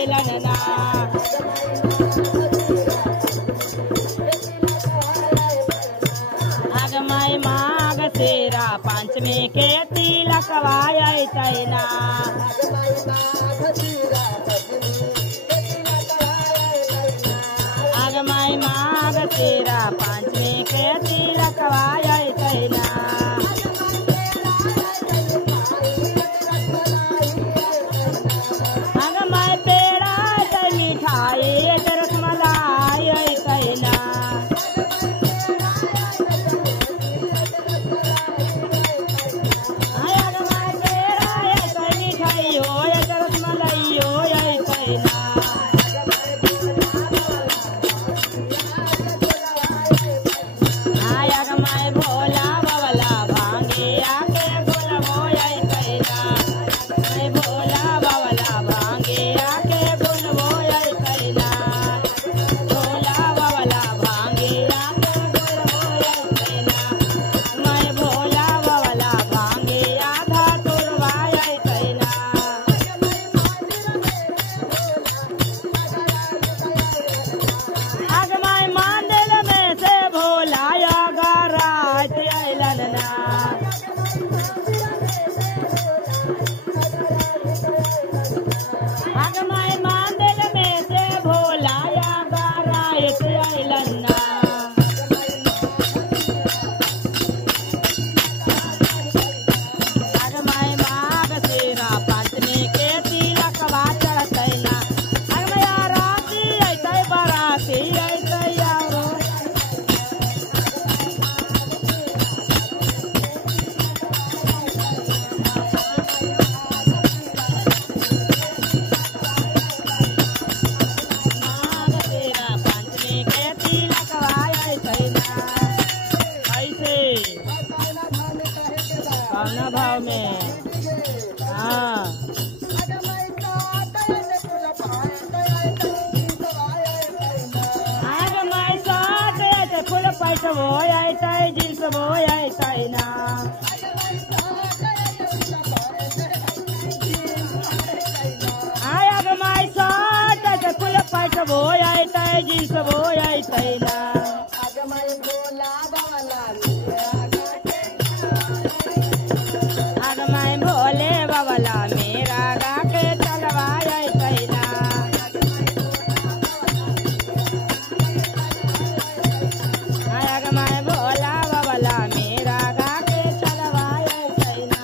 अइलन ना। आगमय माघ तेरा पंचमी के तिलकवा अइतै ना। आगमय माघ तेरा पंचमी के तिलकवा अइतै ना। आगमय पेड़ा अइतै मिठाई रसमलाई अइतै ना। आगमय पेड़ा अइतै मिठाई हो रसमलाई हो अइतै ना। आगमय भोला बाबला भांगे आके बोलबो अइतै ना। भोला बाबला भांगे आके बोलबो अइतै ना। भोला बाबला भांगे आके बोलबो अइतै ना। मैं भोला बाबला भांगे आधा तुरवा अइतै ना। आगमय मंदिर में से भोला गरात अइलन ना। आगमय मंदिर में से भोला गरात अइलन ना। आगमय माघ तेरा पंचमी के तिलकवा चढ़तै ना। आगमय राती अइतै बराती अइतै आओ। माघ तेरा पंचमी के तिलकवा अइतै ना। ऐसे कौना भाव में? हाँ आगमय साथ अइतै फूल पैसबो अइतै जिन्सबो अइतै ना। आगमय साथ अइतै फूल पैसबो अइतै जिन्सबो अइतै ना। आगमय भोले बाबला मेरा गाके चलवा अइतै ना। आगमय भोला बाबला मेरा गाके चलवा अइतै ना।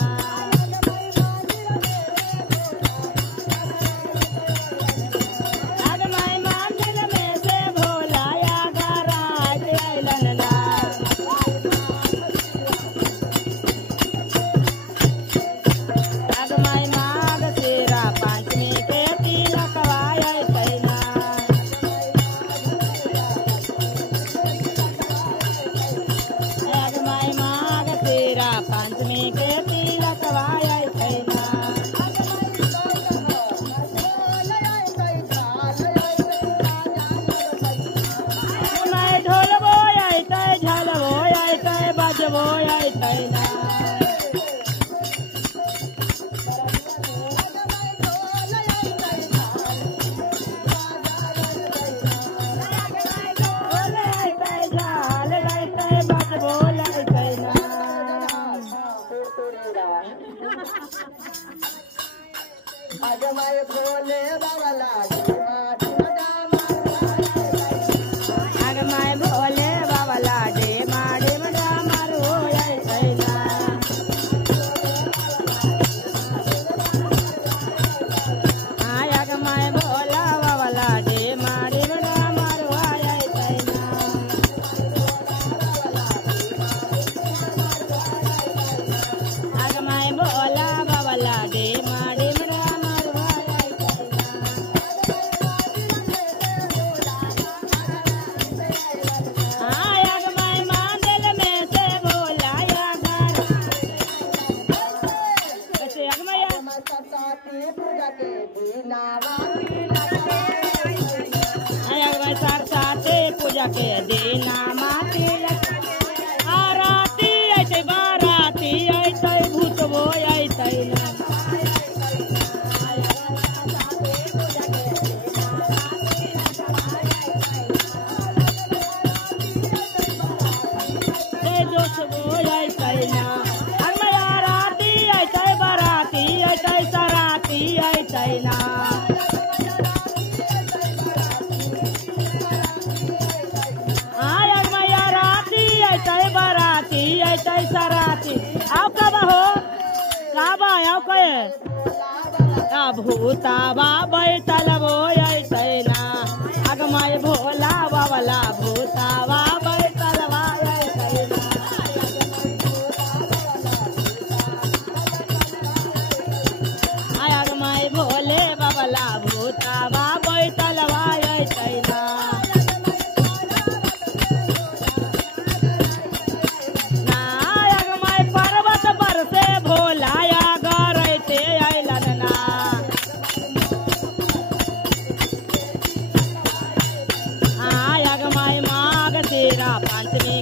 आगमय मंदिर में से भोला गरात अइलन ना। आगमय माघ तेरा पंचमी के तिलकवा अइतै ना। आगमय माघ तेरा पंचमी के तिलकवा अइतै ना। आगमय ढोलबो अइतै झलबो अइतै बजबो अइतै ना। ढोल अइतै झाल अइतै बजबो अइतै ना। आगमय भोले बाबला आगमय भोले बाबला डेमा डेम डामर हो अइतै ना। आगमय भोला बाबला डेमा डेम डामर हो अइतै ना। आगमय भोला बाबला डेमा डेम डामर हो अइतै ना। आगमय मंदिर में से भोला कैसे आगमय आगमय सरस्वती पूजा के दीना माटी आरती अइतै बाराती अइतै भूतबो अइतै ना। भूतावा बैठल वो ऐसैना अगमय भोला बाबला भूतावा बैठल वा ऐसैना अगमय भोले बाबला भूतावा बैठल वा ऐसैना अगमय पर्वत पर से भोला गरैते अइलन ना अगमय माघ तेरा पंचमी